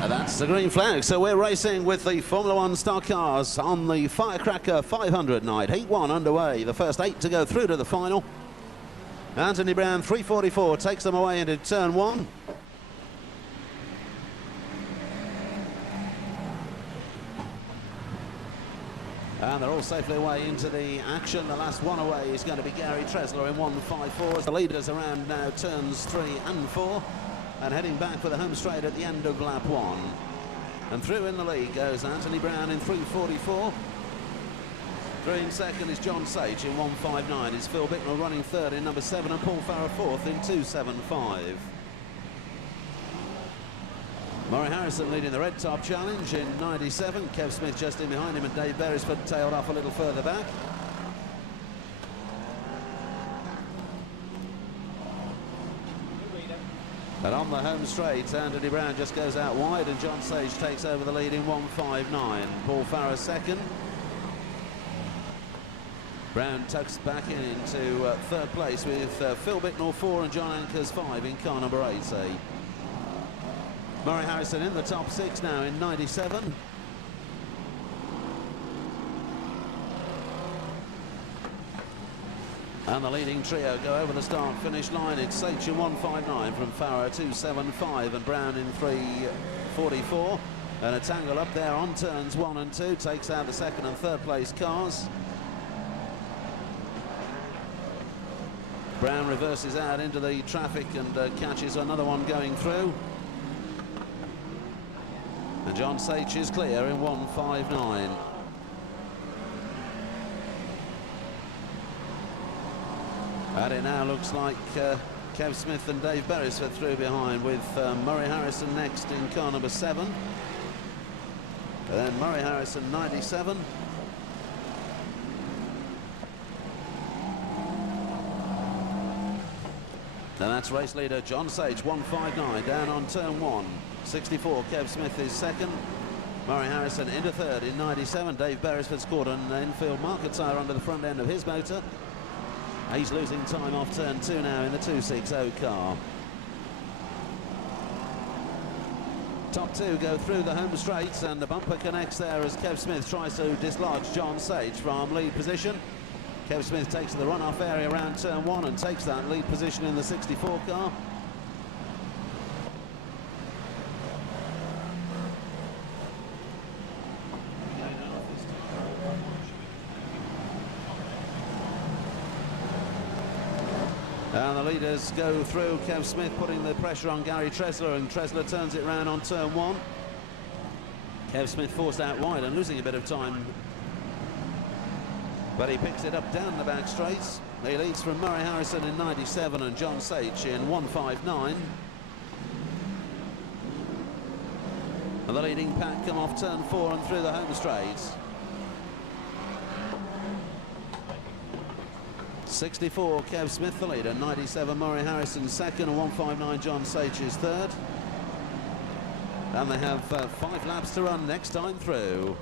And that's the green flag. So we're racing with the Formula One stock cars on the Firecracker 500 night. Heat 1 underway. The first 8 to go through to the final. Anthony Brown, 344, takes them away into turn 1. And they're all safely away into the action. The last one away is going to be Gary Tresler in 154 as the leaders around now turns 3 and 4 and heading back for the home straight at the end of lap 1. And through in the lead goes Anthony Brown in 344. Through in second is John Sage in 159. Is Phil Bicknell running third in number 7 and Paul Farrer fourth in 275. Murray Harrison leading the red top challenge in 97. Kev Smith just in behind him and Dave Beresford tailed off a little further back. And on the home straight, Anthony Brown just goes out wide and John Sage takes over the lead in 159. Paul Farrer second. Brown tucks back into third place with Phil Bicknell 4 and John Ankers 5 in car number 80. Murray Harrison in the top 6 now in 97. And the leading trio go over the start finish line. It's Sage in 159 from Farrer 275 and Brown in 344. And a tangle up there on turns 1 and 2 takes out the second and third place cars. Brown reverses out into the traffic and catches another one going through. And John Sage is clear in 159. And it now looks like Kev Smith and Dave Beresford through behind with Murray Harrison next in car number 7. And then Murray Harrison 97. And that's race leader John Sage 159 down on turn 1. 64 Kev Smith is second. Murray Harrison into third in 97. Dave Beresford scored an infield marker tyre under the front end of his motor. He's losing time off turn 2 now in the 260 car. Top 2 go through the home straight and the bumper connects there as Kev Smith tries to dislodge John Sage from lead position. Kev Smith takes to the runoff area around turn 1 and takes that lead position in the 64 car. And the leaders go through. Kev Smith putting the pressure on Gary Tresler and Tresler turns it round on turn 1. Kev Smith forced out wide and losing a bit of time, but he picks it up down the back straights. He leads from Murray Harrison in 97 and John Sage in 159. And the leading pack come off turn 4 and through the home straight. 64 Kev Smith the leader, 97 Murray Harrison second and 159 John Sage is third. And they have 5 laps to run next time through.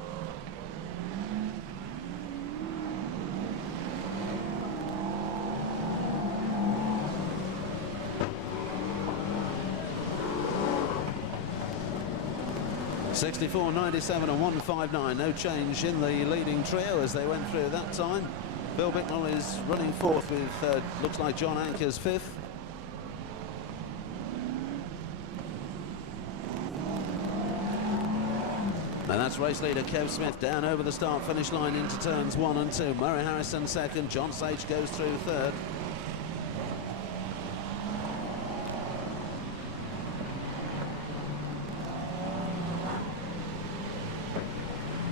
'64, 97 and 159, no change in the leading trio as they went through that time. Phil Bicknell is running fourth with looks like John Ankers fifth. And that's race leader Kev Smith down over the start finish line into turns 1 and 2. Murray Harrison second, John Sage goes through third.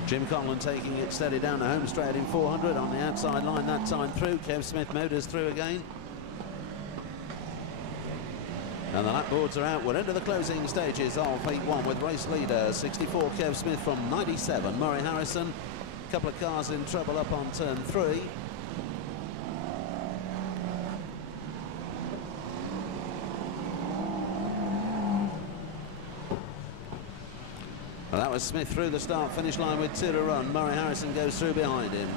Jim Conlon taking it steady down the home straight in 400 on the outside line that time through. Kev Smith motors through again. And the lap boards are out. We're into the closing stages of Heat 1 with race leader 64 Kev Smith from 97. Murray Harrison, a couple of cars in trouble up on turn 3. Well, that was Smith through the start finish line with 2 to run. Murray Harrison goes through behind him.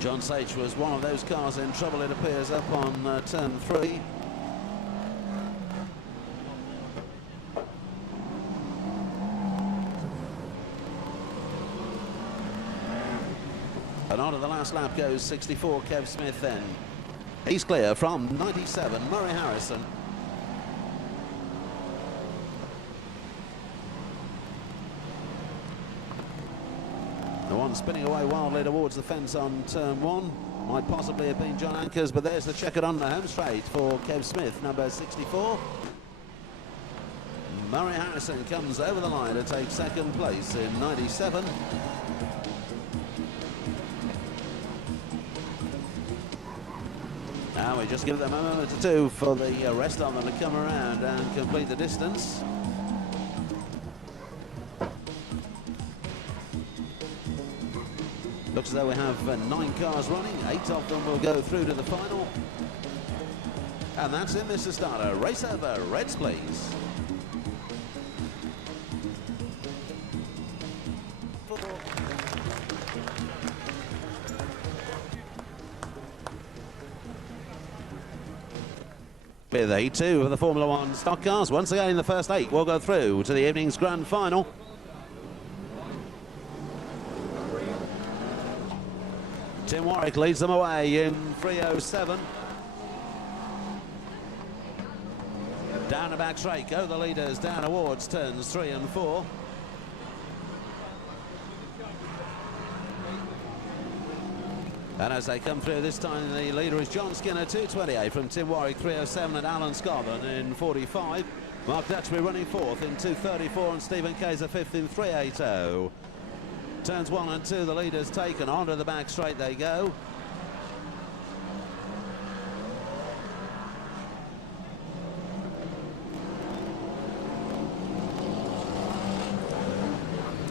John Sage was one of those cars in trouble, it appears, up on turn 3. And on to the last lap goes 64 Kev Smith then. He's clear from 97, Murray Harrison. The one spinning away wildly towards the fence on turn 1 might possibly have been John Ankers, but there's the checkered on the home straight for Kev Smith, number 64. Murray Harrison comes over the line to take second place in 97. Now we just give them a moment or two for the rest of them to come around and complete the distance. Looks as though we have 9 cars running, 8 of them will go through to the final. And that's it, Mr. Starter. Race over, Reds please. With 8-2 of the Formula 1 stock cars, once again the first 8 will go through to the evening's grand final. Tim Warwick leads them away in 3:07. Down the back straight go the leaders down towards turns 3 and 4. And as they come through this time, the leader is John Skinner, 2:28 from Tim Warwick, 3:07, and Alan Scotland in 45. Mark Duxbury running 4th in 2:34, and Stephen Kaiser 5th in 3:80. Turns 1 and 2, the leaders taken onto the back straight they go.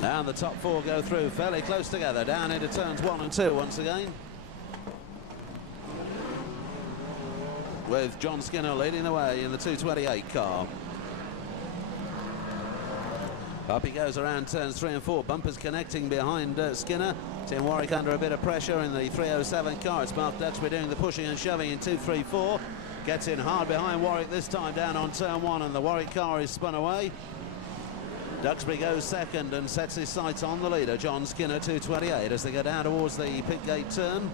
And the top 4 go through fairly close together, down into turns 1 and 2 once again. With John Skinner leading the way in the 2:28 car. Up he goes around turns 3 and 4, bumpers connecting behind Skinner. Tim Warwick under a bit of pressure in the 3:07 car. It's Mark Duxbury doing the pushing and shoving in 2:34. Gets in hard behind Warwick this time down on turn 1, and the Warwick car is spun away. Duxbury goes second and sets his sights on the leader, John Skinner, 2:28, as they go down towards the pit gate turn.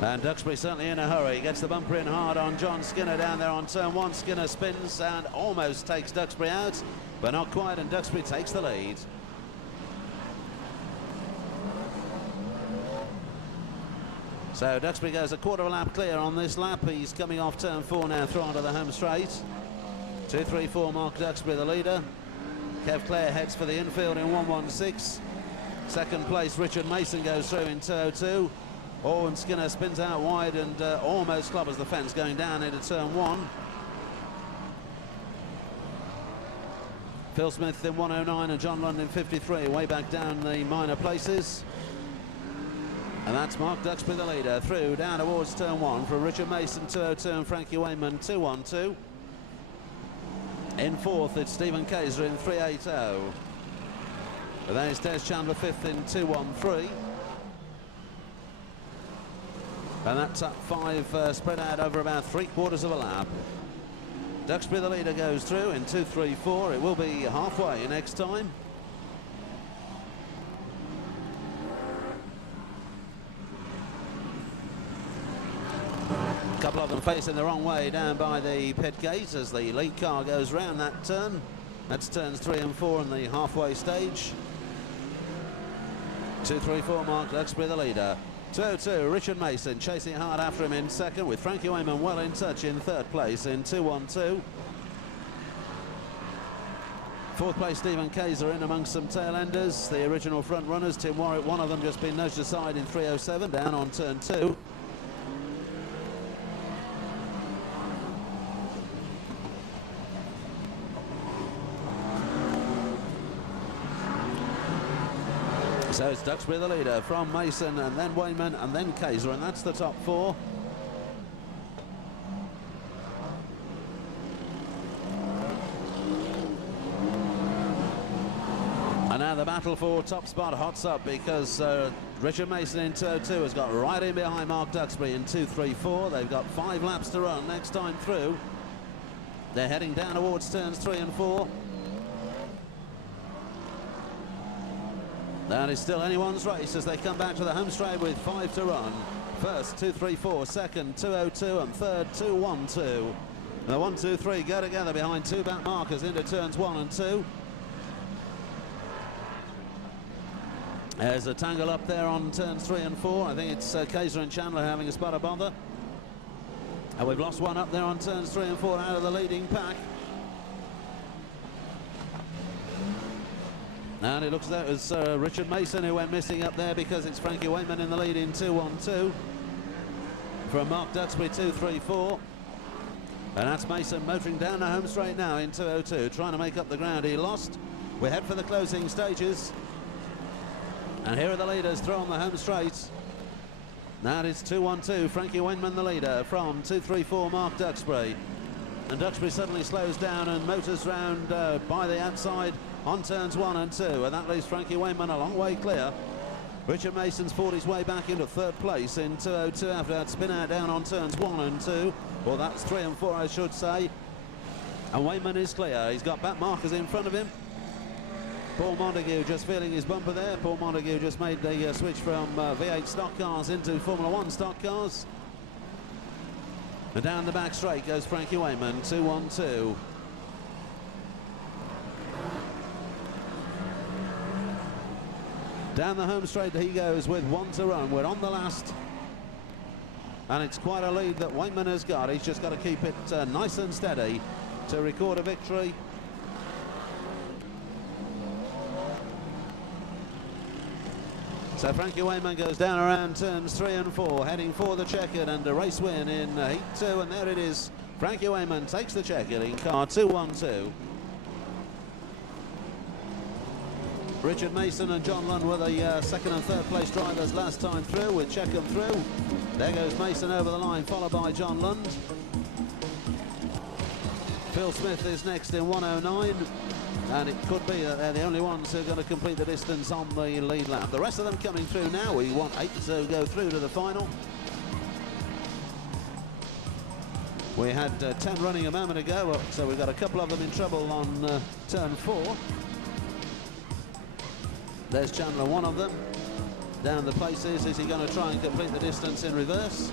And Duxbury certainly in a hurry, gets the bumper in hard on John Skinner down there on turn 1. Skinner spins and almost takes Duxbury out, but not quite, and Duxbury takes the lead. So Duxbury goes a quarter of a lap clear on this lap. He's coming off turn 4 now through onto the home straight. 2:34 Mark Duxbury the leader. Kev Clare heads for the infield in 1:16. Second place Richard Mason goes through in 2:02. Oh, and Skinner spins out wide and almost clobbers the fence going down into turn 1. Phil Smith in 1:09 and John London in 53, way back down the minor places. And that's Mark Duxbury the leader, through down towards turn 1 for Richard Mason 2:02 and Frankie Wayman 2:12. In 4th it's Stephen Kaiser in 3:80. But then it's Des Chandler 5th in 2:13. And that top 5 spread out over about 3/4 of a lap. Duxbury the leader goes through in 2:34. It will be halfway next time. A couple of them facing the wrong way down by the pit gate as the lead car goes round that turn. That's turns 3 and 4 in the halfway stage. 2:34 Mark Duxbury the leader. 2:02 Richard Mason chasing hard after him in second, with Frankie Wayman well in touch in 3rd place in 2:12. 4th place Stephen Kaiser in amongst some tail enders. The original front runners, Tim Warwick, one of them just been nudged aside in 3:07 down on turn 2. So it's Duxbury the leader from Mason and then Wayman and then Kaiser, and that's the top 4. now the battle for top spot hots up because Richard Mason in 202 has got right in behind Mark Duxbury in 234. They've got 5 laps to run next time through. They're heading down towards turns 3 and 4. That is still anyone's race as they come back to the home straight with 5 to run. First 234, second 202, and third 212. The 1, 2, 3 go together behind 2 back markers into turns 1 and 2. There's a tangle up there on turns 3 and 4. I think it's Kaiser and Chandler having a spot of bother. And we've lost one up there on turns 3 and 4 out of the leading pack. And it looks as though it was Richard Mason who went missing up there because it's Frankie Wayman in the lead in 212. From Mark Duxbury 234. And that's Mason motoring down the home straight now in 202, trying to make up the ground he lost. We head for the closing stages. And here are the leaders through on the home straight. Now it's 212, Frankie Wayman the leader from 234, Mark Duxbury. And Duxbury suddenly slows down and motors round by the outside on turns 1 and 2. And that leaves Frankie Wayman a long way clear. Richard Mason's fought his way back into 3rd place in 202 after that spin out down on turns 1 and 2. Well, that's 3 and 4, I should say. And Wayman is clear. He's got back markers in front of him. Paul Montague just feeling his bumper there. Paul Montague just made the switch from V8 stock cars into Formula 1 stock cars. And down the back straight goes Frankie Wayman, 212. Down the home straight he goes with 1 to run. We're on the last. And it's quite a lead that Wayman has got. He's just got to keep it nice and steady to record a victory. So Frankie Wayman goes down around turns 3 and 4, heading for the checkered and a race win in heat 2, and there it is. Frankie Wayman takes the checkered in car 212. Richard Mason and John Lund were the 2nd and 3rd place drivers last time through with Checkham through. There goes Mason over the line, followed by John Lund. Phil Smith is next in 109. And it could be that they're the only ones who are going to complete the distance on the lead lap. The rest of them coming through now. We want 8 to go through to the final. We had 10 running a moment ago, so we've got a couple of them in trouble on turn 4. There's Chandler, one of them. Down the paces. Is he going to try and complete the distance in reverse?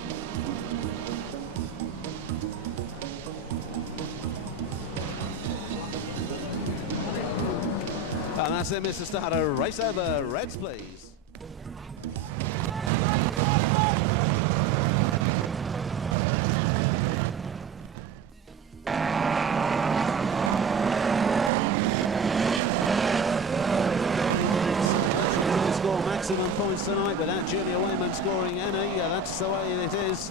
And that's it, Mr. Starter. Race over. Reds, please. Score maximum points tonight without Junior Wayman scoring any. That's the way it is.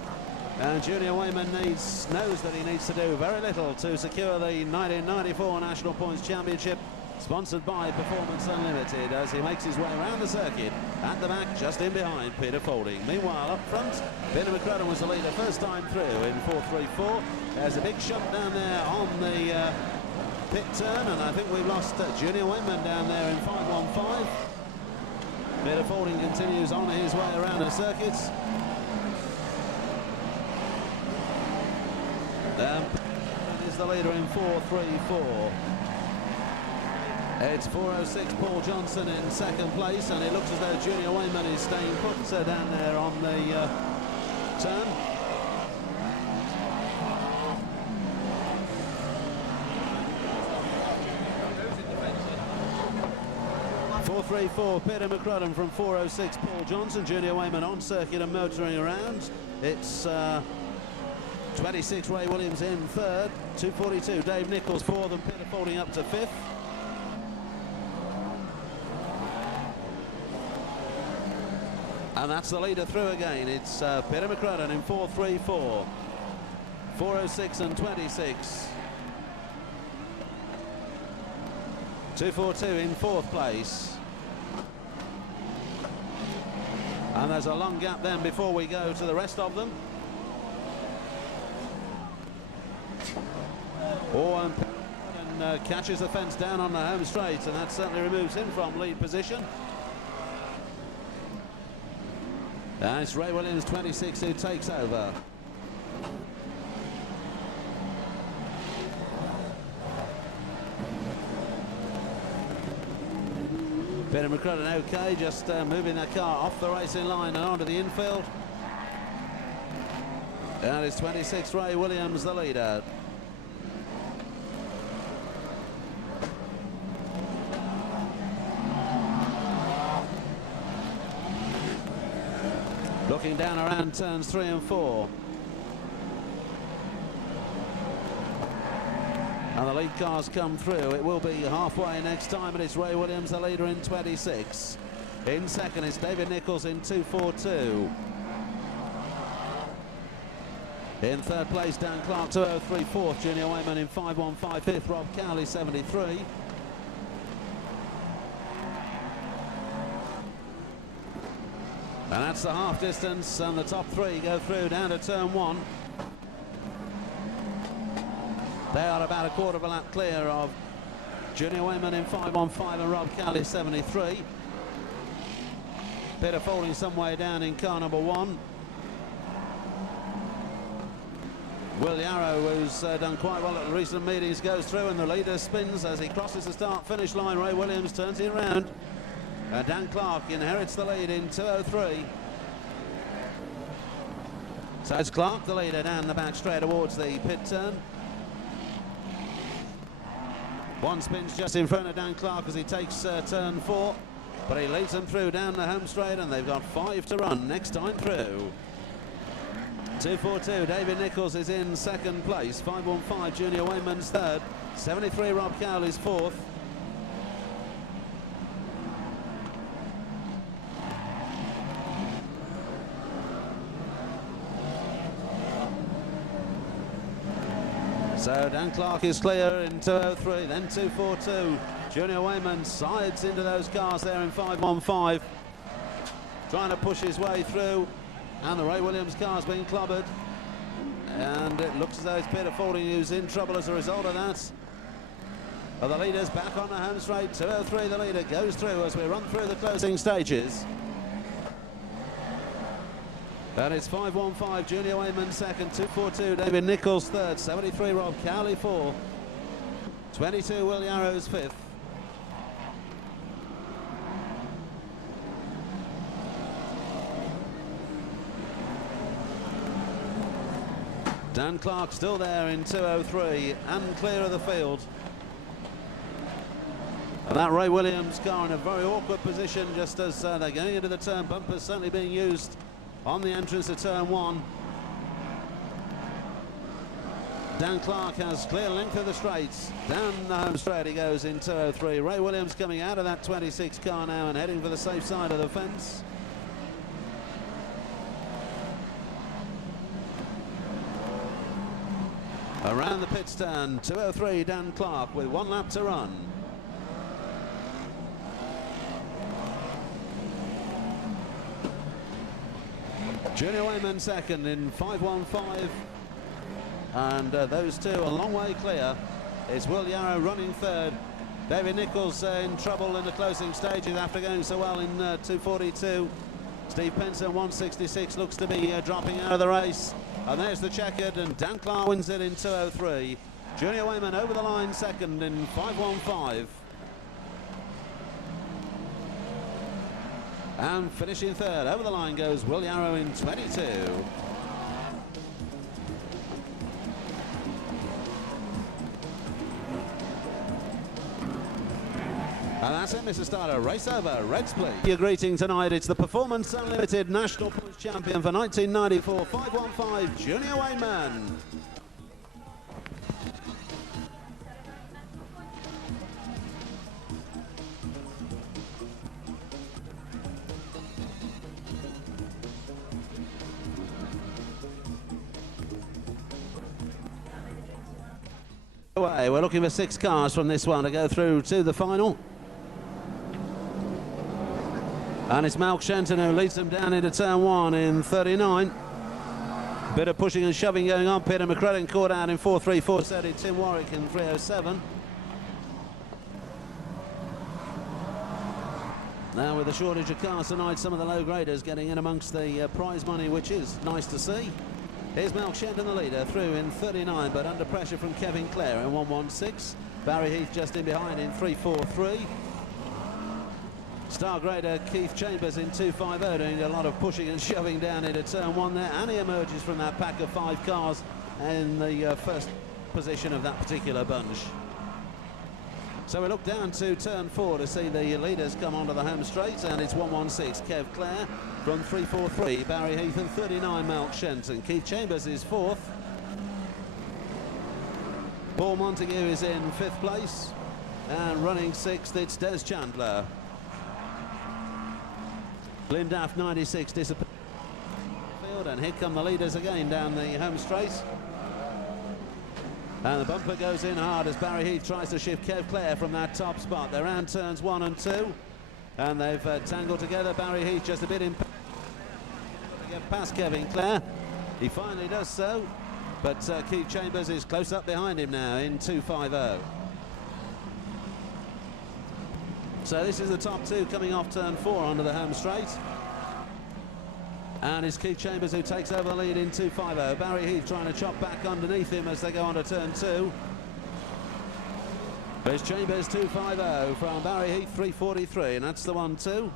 And Junior Wayman knows that he needs to do very little to secure the 1994 National Points Championship, sponsored by Performance Unlimited, as he makes his way around the circuit. At the back, just in behind, Peter Faulding. Meanwhile, up front, Peter McCrudden was the leader first time through in 434. There's a big shunt down there on the pit turn, and I think we've lost Junior Wayman down there in 515. Peter Faulding continues on his way around the circuits. Is the leader in 434. It's 406 Paul Johnson in 2nd place, and it looks as though Junior Wayman is staying put down there on the turn. Peter McCrudden from 406 Paul Johnson. Junior Wayman on circuit and motoring around. It's 26 Ray Williams in 3rd, 242 Dave Nichols 4th, and Peter Faulding up to 5th. And that's the leader through again. It's Peter McCrudden in 434, 406 and 26. 242 in 4th place. And there's a long gap then before we go to the rest of them. And catches the fence down on the home straight, and that certainly removes him from lead position. And it's Ray Williams, 26, who takes over. Peter McCrudden okay, just moving that car off the racing line and onto the infield. And it's 26, Ray Williams, the leader. Looking down around turns 3 and 4. And the lead cars come through. It will be halfway next time, and it's Ray Williams, the leader, in 26. In second, it's David Nichols in 2:42. In third place, Dan Clark, 2:03. Fourth, Junior Wayman in 5:15. Fifth, Rob Cowley, 73. And that's the half distance, and the top 3 go through down to turn 1. They are about a quarter of a lap clear of Junior Wayman in 5:15 and Rob Cowley, 73. Peter falling some way down in car number 1. Will Yarrow, who's done quite well at the recent meetings, goes through, and the leader spins as he crosses the start-finish line. Ray Williams turns it around. Dan Clark inherits the lead in 2:03. So it's Clark, the leader, down the back straight towards the pit turn. One spins just in front of Dan Clark as he takes turn 4, but he leads them through down the home straight, and they've got 5 to run next time through. 2:42, David Nichols is in second place. 5:15, Junior Wayman's third. 73, Rob Cowley's fourth. So Dan Clark is clear in 2:03, then 2:42. Junior Wayman sides into those cars there in 5:15, trying to push his way through, and the Ray Williams car's been clobbered, and it looks as though it's Peter Fording who's in trouble as a result of that. But the leader's back on the home straight. 2:03, the leader goes through as we run through the closing stages. And it's 5:15, Junior Wayman second, 2:42, David Nichols third, 73, Rob Cowley fourth, 22, Will Yarrow's fifth. Dan Clark still there in 2:03 and clear of the field. And that Ray Williams car in a very awkward position just as they're going into the turn. Bumpers certainly being used on the entrance to turn 1. Dan Clark has clear length of the straights. Down the home straight he goes in 2:03. Ray Williams coming out of that 26 car now and heading for the safe side of the fence. Around the pit stand, 2:03, Dan Clark with 1 lap to run. Junior Wayman second in 5:15, and those two a long way clear. It's Will Yarrow running third. David Nichols in trouble in the closing stages after going so well in 2:42. Steve Penson 1:66 looks to be dropping out of the race. And there's the checkered, and Dan Clark wins it in 2:03. Junior Wayman over the line second in 5:15. And finishing third, over the line goes Will Yarrow in 22. And that's it, Mr. Starter. Race over, red split. Your greeting tonight, it's the Performance Unlimited National Points Champion for 1994, 5:15, Junior Wayman. We're looking for 6 cars from this one to go through to the final. And it's Malk Shenton who leads them down into turn 1 in 39. Bit of pushing and shoving going on. Peter McCrudden caught out in 4:3, 4:30. Tim Warwick in 3:07. Now with the shortage of cars tonight, some of the low graders getting in amongst the prize money, which is nice to see. Here's Melchett in the leader, through in 39, but under pressure from Kevin Clare in 116. Barry Heath just in behind in 343. Star grader Keith Chambers in 250, doing a lot of pushing and shoving down into turn one there, and he emerges from that pack of 5 cars in the first position of that particular bunch. So we look down to turn 4 to see the leaders come onto the home straight, and it's 116 Kev Clare from 343, Barry Heath and 39 Melchett, and Keith Chambers is 4th. Paul Montague is in 5th place, and running 6th it's Des Chandler. Glendaff 96 disappeared, and here come the leaders again down the home straight. And the bumper goes in hard as Barry Heath tries to shift Kev Clare from that top spot. They're around turns 1 and 2, and they've tangled together. Barry Heath just a bit in to get past Kevin Clare. He finally does so, but Keith Chambers is close up behind him now in 250. So this is the top 2 coming off turn 4 onto the home straight. And it's Keith Chambers who takes over the lead in 250. Barry Heath trying to chop back underneath him as they go on to turn 2. There's Chambers 250 from Barry Heath 343, and that's the 1-2.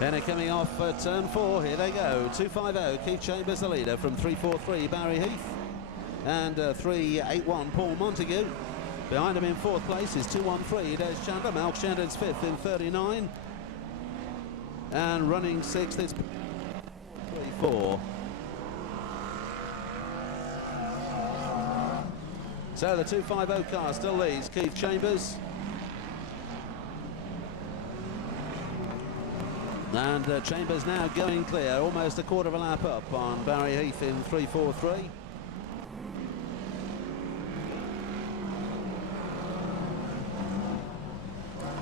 Then they're coming off turn 4. Here they go. 250. Keith Chambers the leader from 343 Barry Heath, and 381 Paul Montague. Behind him in 4th place is 213 Des Chandler. Melchett 5th in 39. And running 6th it's 3-4. So the 250 car still leads Keith Chambers. And Chambers now going clear, almost a quarter of a lap up on Barry Heath in 343.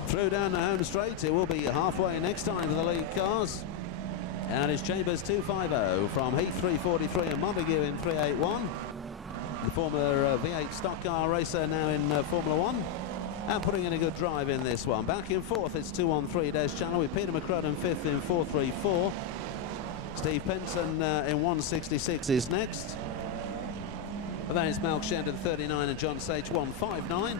Through down the home straight, it will be halfway next time to the lead cars. And it's Chambers 250 from Heath 343 and Montague in 381. The former V8 stock car racer now in Formula 1. And putting in a good drive in this one. Back in 4th, it's 213 Des Chandler with Peter McCrudden 5th in 434. Steve Penson in 166 is next. And then it's Melchett in 39 and John Sage 159.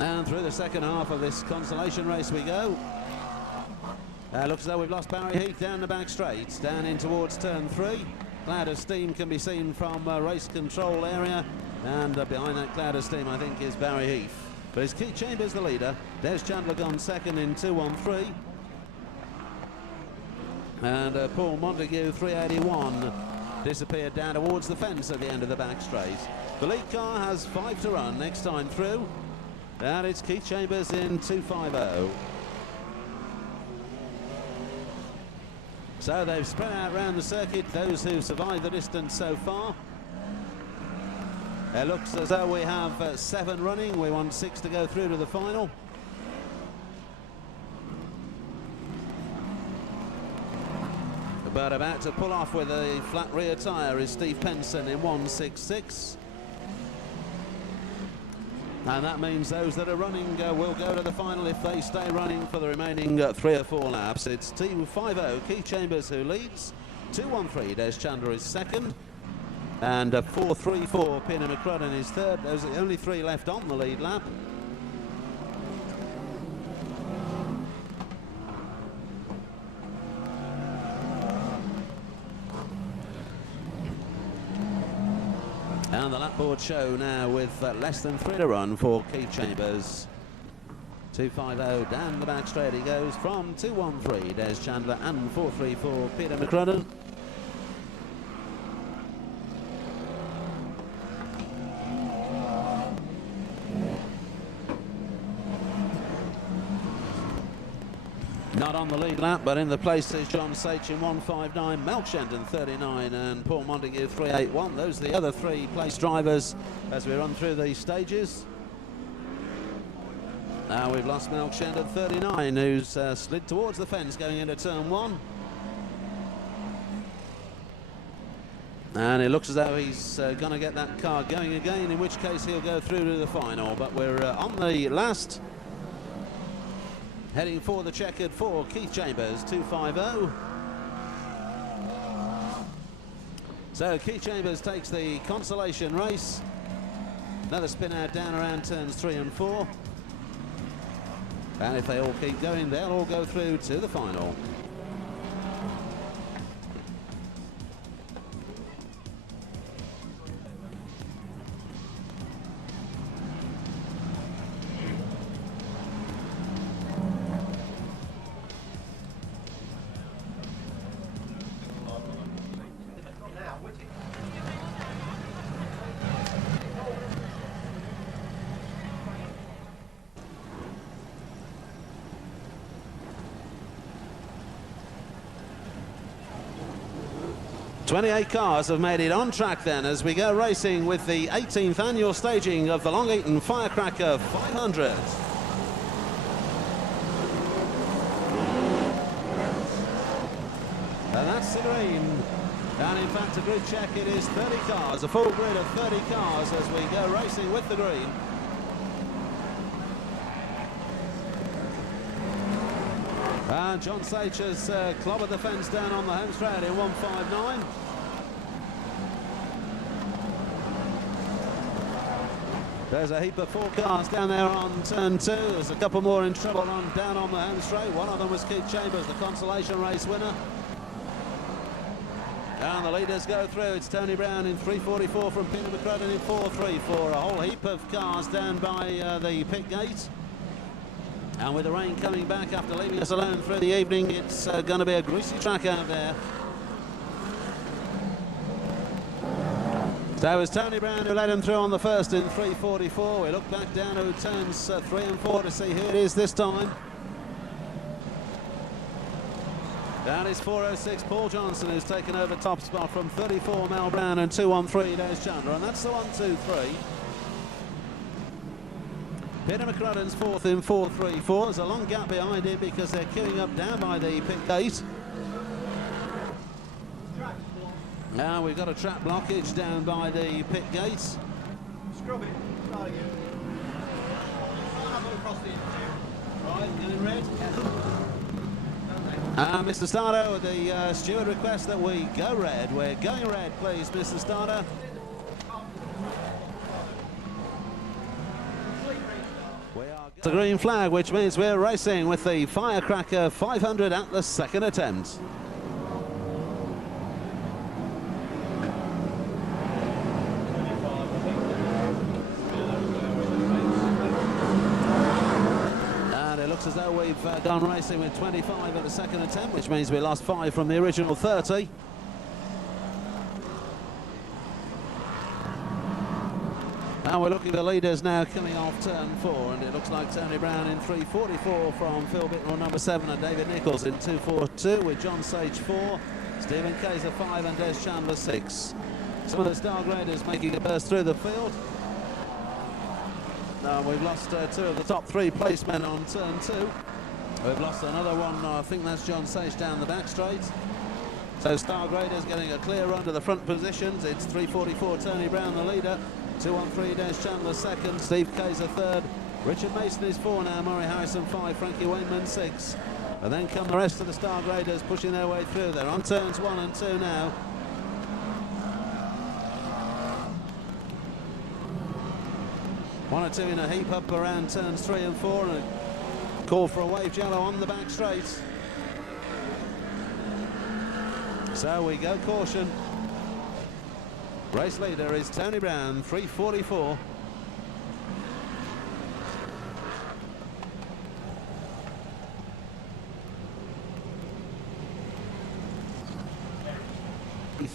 And through the second half of this consolation race we go. Looks as though we've lost Barry Heath down the back straight, down in towards turn 3. Cloud of steam can be seen from race control area, and behind that cloud of steam I think is Barry Heath. But it's Keith Chambers the leader. Des Chandler gone second in 213. And Paul Montague 381 disappeared down towards the fence at the end of the back straight. The lead car has 5 to run next time through. And it's Keith Chambers in 250. So they've spread out around the circuit, those who survived the distance so far. It looks as though we have 7 running. We want 6 to go through to the final. But about to pull off with a flat rear tyre is Steve Penson in 166. And that means those that are running will go to the final if they stay running for the remaining 3 or 4 laps. It's 250 Keith Chambers who leads, 213 Des Chandler is second, and 434 Peter McCrudden is third. Those are the only 3 left on the lead lap. And the lap board show now with less than 3 to run for Keith Chambers. 250 down the back straight he goes from 213 Des Chandler and 434 Peter McCrudden. Not on the lead lap, but in the place is John Sage in 159, Melchett in 39, and Paul Montague 381. Those are the other 3 place drivers as we run through these stages. Now we've lost Melchett at 39, who's slid towards the fence going into turn 1. And it looks as though he's going to get that car going again, in which case he'll go through to the final. But we're on the last, heading for the checkered for Keith Chambers, 250. So Keith Chambers takes the consolation race. Another spin out down around turns 3 and 4. And if they all keep going, they'll all go through to the final. "28 cars have made it on track then as we go racing with the 18th annual staging of the Long Eaton Firecracker 500. And that's the green. And in fact, a grid check, it is 30 cars, a full grid of 30 cars as we go racing with the green. And John Sage has clobbered the fence down on the home straight in 159. There's a heap of 4 cars down there on turn 2. There's a couple more in trouble down on the home straight. One of them was Keith Chambers, the consolation race winner. And the leaders go through. It's Tony Brown in 344 from Peter McCrudden in 434. A whole heap of cars down by the pit gate. And with the rain coming back after leaving us alone through the evening, it's going to be a greasy track out there. So it was Tony Brown who led him through on the first in 344. We look back down to turns 3 and 4 to see who it is this time. Down is 406 Paul Johnson, who's taken over top spot from 34 Mel Brown and 213 Des Chandler. And that's the 1-2-3. Peter McCrudden's 4th in 434. There's a long gap behind him because they're queuing up down by the pit gate. Now we've got a track blockage down by the pit gate. Scrub it, start again. Have a across the interview. Right, getting red. Mr. Starter, the steward requests that we go red. We're going red, please, Mr. Starter. The green flag, which means we're racing with the Firecracker 500 at the second attempt. And it looks as though we've gone racing with 25 at the second attempt, which means we lost 5 from the original 30. And we're looking at the leaders now coming off turn 4, and it looks like Tony Brown in 344 from Phil Bittnell number 7 and David Nichols in 242 with John Sage 4, Stephen Kaiser 5 and Des Chandler 6. Some of the star graders making a burst through the field. We've lost 2 of the top 3 placemen on turn 2. We've lost another one, I think that's John Sage down the back straight. So star graders getting a clear run to the front positions. It's 344 Tony Brown the leader. 213 Des Chandler second, Steve Kaiser third, Richard Mason is 4 now, Murray Harrison 5, Frankie Wainman 6. And then come the rest of the star graders pushing their way through. They're on turns 1 and 2 now. One or two in a heap up around turns 3 and 4, and a call for a wave yellow on the back straight. So we go caution. Race leader is Tony Brown, 344.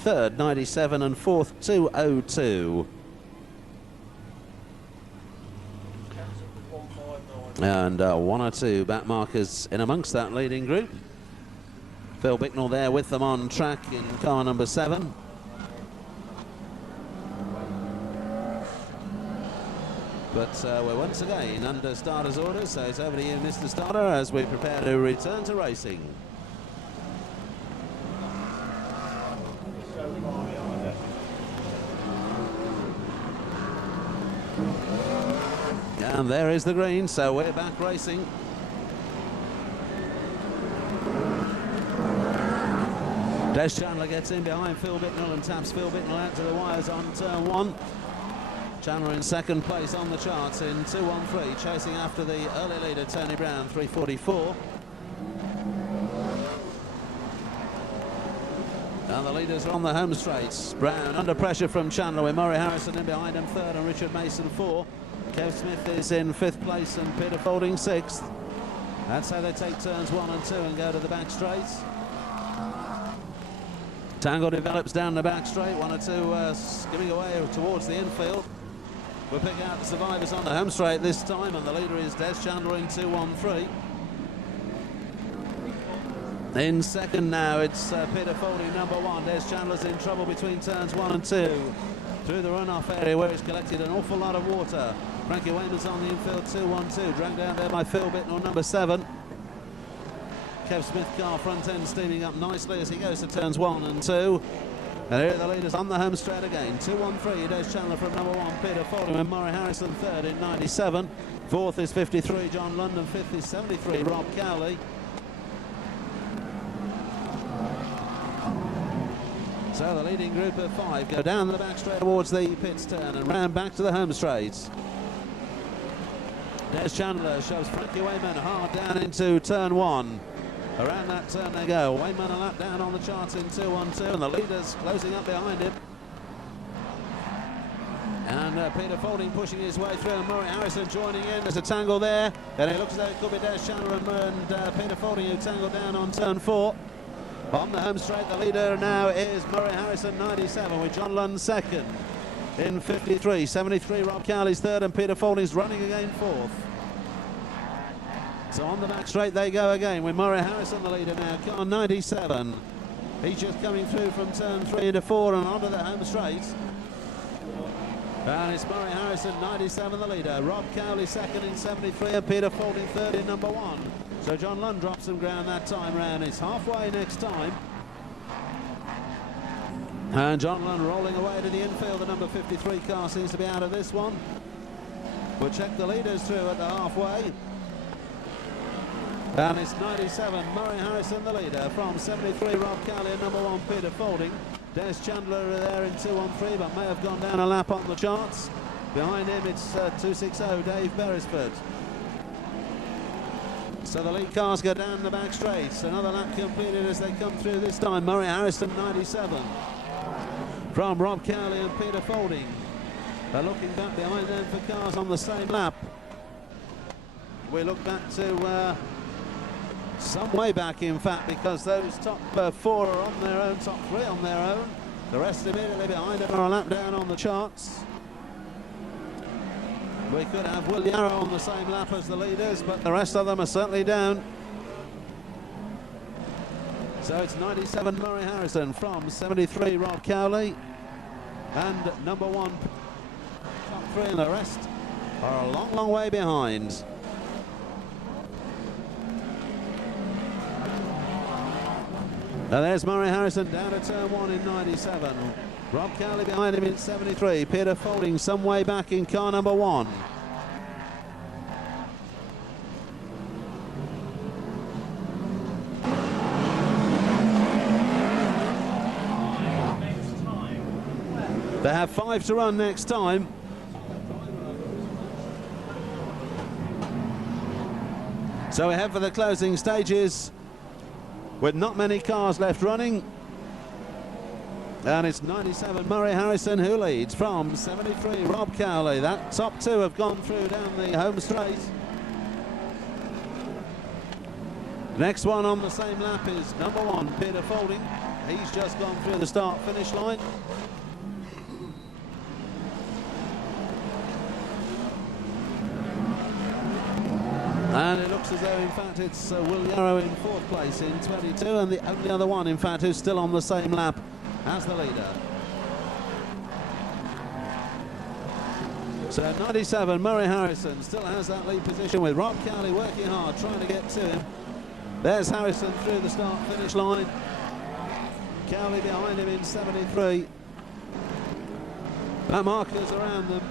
Third, 97, and fourth, 202. And 1 or 2 back markers in amongst that leading group. Phil Bittnell there with them on track in car number 7. But we're once again under starter's orders, so it's over to you, Mr. Starter, as we prepare to return to racing. And there is the green, so we're back racing. Des Chandler gets in behind Phil Bittnell and taps Phil Bittnell out to the wires on turn 1. Chandler in second place on the charts in 2:13, chasing after the early leader Tony Brown, 3:44. And the leaders are on the home straights. Brown under pressure from Chandler with Murray Harrison in behind him third and Richard Mason 4. Kev Smith is in 5th place and Peter Folding 6th. That's how they take turns 1 and 2 and go to the back straights. Tango develops down the back straight, 1 or 2 skimming away towards the infield. We'll pick out the survivors on the home straight this time, and the leader is Des Chandler in 2:13. In second now, it's Peter Folding, number 1. Des Chandler's in trouble between turns 1 and 2. Through the runoff area where he's collected an awful lot of water. Frankie Wayman's on the infield, 2-1-2, dragged down there by Phil Bittnell, number 7. Kev Smith car front end steaming up nicely as he goes to turns 1 and 2. And here are the leaders on the home straight again. 2-1-3, Des Chandler from number 1, Peter Folding, and Murray Harrison third in 97. Fourth is 53, John London. Fifth is 73, Rob Cowley. So the leading group of 5 go down the back straight towards the pits turn and round back to the home straight. Des Chandler shoves Frankie Wayman hard down into turn 1. Around that turn they go. Wayman a lap down on the charts in 2-1-2, and the leaders closing up behind him. And Peter Folding pushing his way through, and Murray Harrison joining in. There's a tangle there, and it looks as though it could be Des Chandler and Peter Folding who tangle down on turn 4. On the home straight, the leader now is Murray Harrison, 97, with John Lund second in 53. 73, Rob Cowley's third, and Peter Folding's running again 4th. So on the back straight they go again with Murray Harrison the leader now, car 97. He's just coming through from turn 3 into 4 and onto the home straight. And it's Murray Harrison, 97, the leader. Rob Cowley second in 73, and Peter Folding third in number 1. So John Lund drops some ground that time round. It's halfway next time. And John Lund rolling away to the infield. The number 53 car seems to be out of this one. We'll check the leaders through at the halfway. And it's 97, Murray Harrison the leader, from 73, Rob Cowley and number 1, Peter Folding. Des Chandler there in 2-1-3, but may have gone down a lap on the charts. Behind him it's 260, Dave Beresford. So the lead cars go down the back straight. Another lap completed as they come through this time. Murray Harrison, 97. From Rob Cowley and Peter Folding. They're looking back behind them for cars on the same lap. We look back to some way back, in fact, because those top 4 are on their own, top 3 on their own. The rest immediately behind them are a lap down on the charts. We could have Will Yarrow on the same lap as the leaders, but the rest of them are certainly down. So it's 97 Murray Harrison from 73 Rob Cowley and number 1 top 3, and the rest are a long, long way behind. Now there's Murray Harrison down to turn 1 in 97. Rob Cowley behind him in 73. Peter Folding some way back in car number 1. They have 5 to run next time. So we head for the closing stages with not many cars left running. And it's 97 Murray Harrison who leads from 73 Rob Cowley. That top 2 have gone through down the home straight. Next one on the same lap is number 1 Peter Folding. He's just gone through the start finish line. And it looks as though, in fact, it's Will Yarrow in 4th place in 22, and the only other one, in fact, who's still on the same lap as the leader. So 97, Murray Harrison still has that lead position with Rob Cowley working hard, trying to get to him. There's Harrison through the start-finish line. Cowley behind him in 73. That markers around them.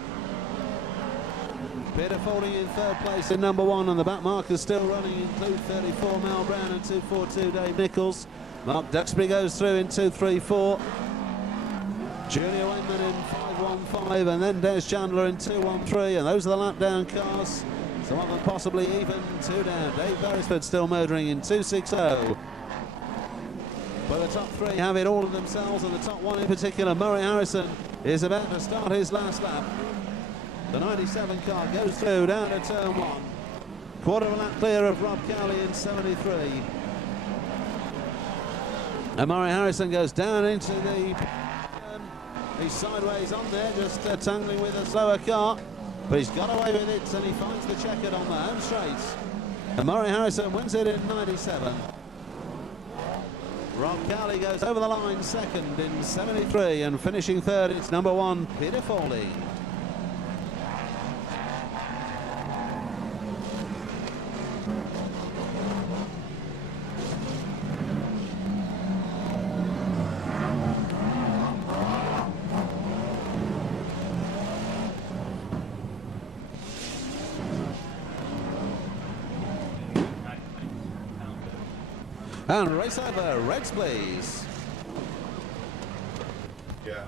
Peter Faulding in third place in number 1, and the back markers still running include 34 Mal Brown and 242 Dave Nichols. Mark Duxbury goes through in 234. Julia Wayman in 515, and then Des Chandler in 213, and those are the lap down cars. Some of them possibly even 2 down. Dave Beresford still motoring in 260. But the top 3 have it all of themselves, and the top 1 in particular, Murray Harrison, is about to start his last lap. The 97 car goes through down to turn 1. Quarter of a lap clear of Rob Cowley in 73. And Murray Harrison goes down into the... He's sideways on there, just tangling with a slower car. But he's got away with it, and he finds the checkered on the home straight. And Murray Harrison wins it in 97. Rob Cowley goes over the line second in 73, and finishing third, it's number 1, Peter Faulding. And race over, Reds please. Yeah.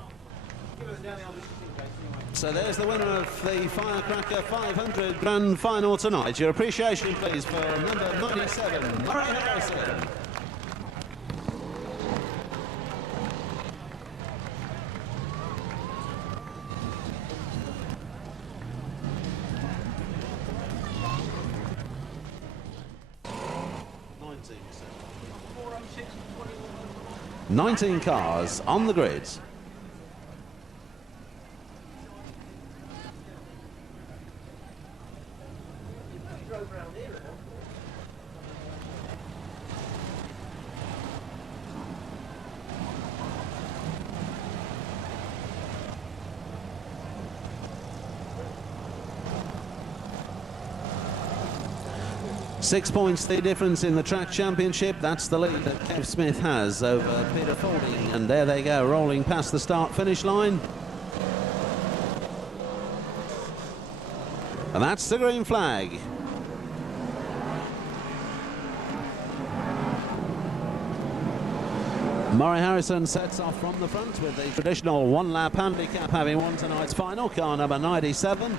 So there's the winner of the Firecracker 500 Grand Final tonight. Your appreciation please for number 97, Murray Harrison. $406.21. 19 cars on the grid. Drove around here, 6 points the difference in the track championship. That's the lead that Kev Smith has over Peter Faulding. And there they go, rolling past the start-finish line. And that's the green flag. Murray Harrison sets off from the front with the traditional one-lap handicap, having won tonight's final, car number 97.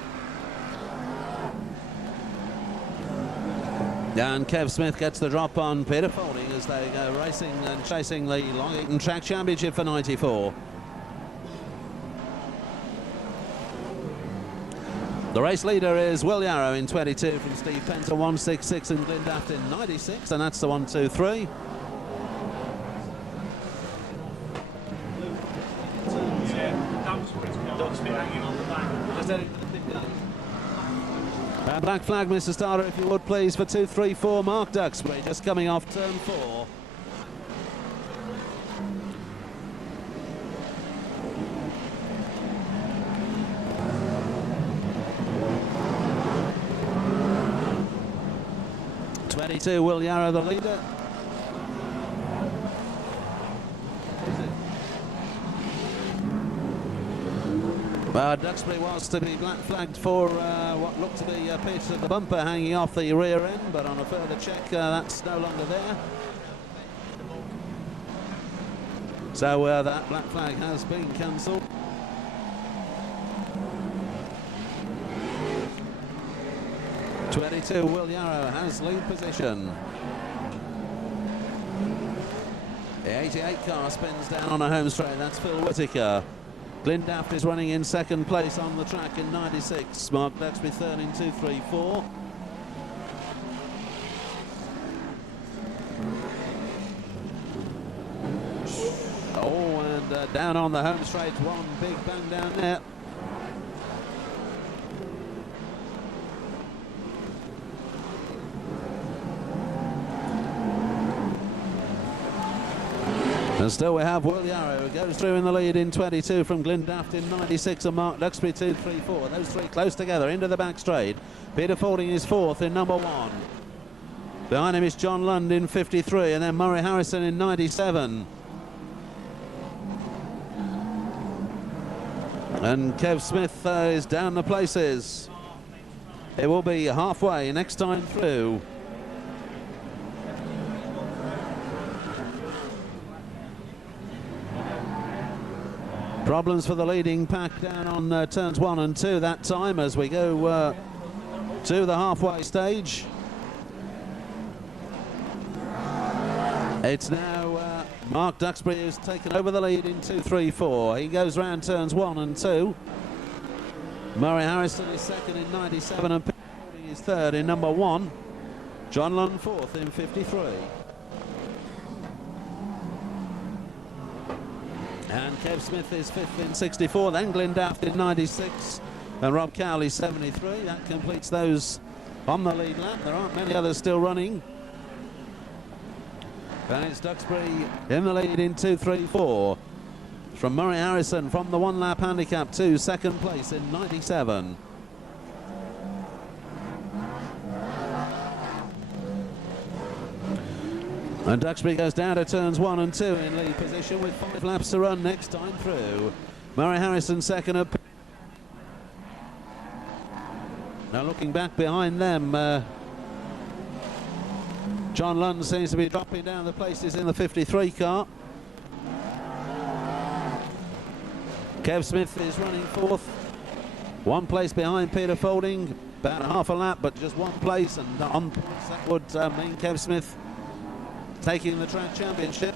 And Kev Smith gets the drop on Peter Faulding as they go racing and chasing the Long Eaton Track Championship for 94. The race leader is Will Yarrow in 22 from Steve Penter, 166, and Glyn Daft in 96, and that's the 1, 2, 3. Black flag, Mr. Starter, if you would please, for 2, 3, 4, Mark Duxbury, just coming off turn 4. '22, Will Yarrow, the leader. Duxbury was to be black flagged for what looked to be a piece of the bumper hanging off the rear end, but on a further check, that's no longer there. So that black flag has been cancelled. '22, Will Yarrow has lead position. The 88 car spins down on a home straight, that's Phil Whittaker. Glyn Daft is running in second place on the track in 96. Mark Duxbury third in 2, 3, 4. Oh, and down on the home straight, one big bang down there. And still we have Will Yarrow, who goes through in the lead in 22 from Glyn Daft in 96, and Mark Duxbury 2, 3, 4. Those three close together into the back straight. Peter Faulding is fourth in number 1. Behind him is John Lund in 53, and then Murray Harrison in 97. And Kev Smith is down the places. It will be halfway next time through. Problems for the leading pack down on turns 1 and 2 that time as we go to the halfway stage. It's now Mark Duxbury who's taken over the lead in 2, 3, 4. He goes round turns 1 and 2. Murray Harrison is second in 97 and Peter Fording is third in number 1. John Lunn fourth in 53. And Kev Smith is fifth in 64, then Glyn Daft in 96 and Rob Cowley 73. That completes those on the lead lap. There aren't many others still running. And it's Duxbury in the lead in 2, 3, 4. From Murray Harrison from the one lap handicap to second place in 97. And Duxbury goes down to turns 1 and 2 in lead position with 5 laps to run next time through. Murray Harrison second up. Now looking back behind them, John Lunn seems to be dropping down the places in the 53 car. Kev Smith is running fourth. 1 place behind Peter Fording, about half a lap, but just 1 place, and on points that would mean Kev Smith taking the track championship.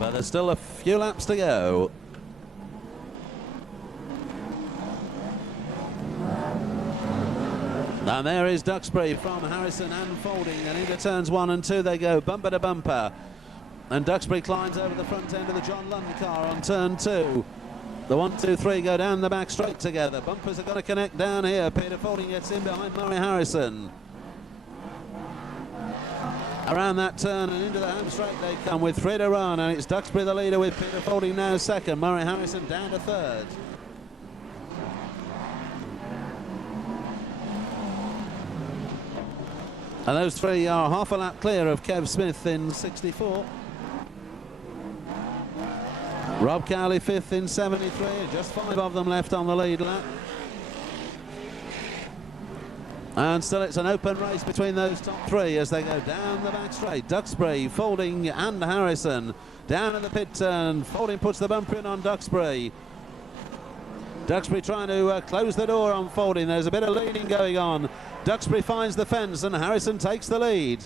But there's still a few laps to go. And there is Duxbury from Harrison and Fording, and into turns 1 and 2 they go, bumper to bumper. And Duxbury climbs over the front end of the John Lunn car on turn 2. The 1, 2, 3 go down the back straight together. Bumpers are going to connect down here. Peter Fording gets in behind Murray Harrison. Around that turn and into the home straight they come with 3 to run, and it's Duxbury the leader with Peter Fording now second. Murray Harrison down to third. And those 3 are half a lap clear of Kev Smith in 64. Rob Cowley fifth in 73, just 5 of them left on the lead lap. And still it's an open race between those top 3 as they go down the back straight. Duxbury, Fording and Harrison down in the pit turn. Fording puts the bumper in on Duxbury. Duxbury trying to close the door on Fording. There's a bit of leading going on. Duxbury finds the fence and Harrison takes the lead.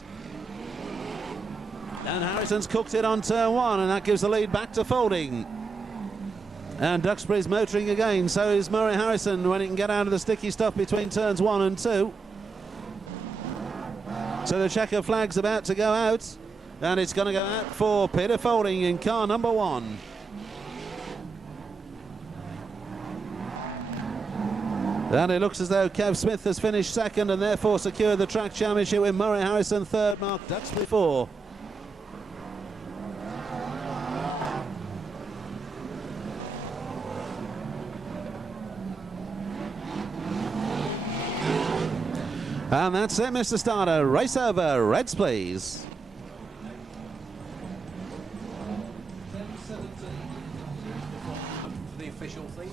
And Harrison's cooked it on turn 1, and that gives the lead back to Fording. And Duxbury's motoring again, so is Murray Harrison when he can get out of the sticky stuff between turns 1 and 2. So the checker flag's about to go out, and it's going to go out for Peter Fording in car number 1. And it looks as though Kev Smith has finished second and therefore secured the track championship with Murray Harrison third, Mark Duxbury 4. And that's it, Mr. Starter. Race over. Reds, please. The official thing.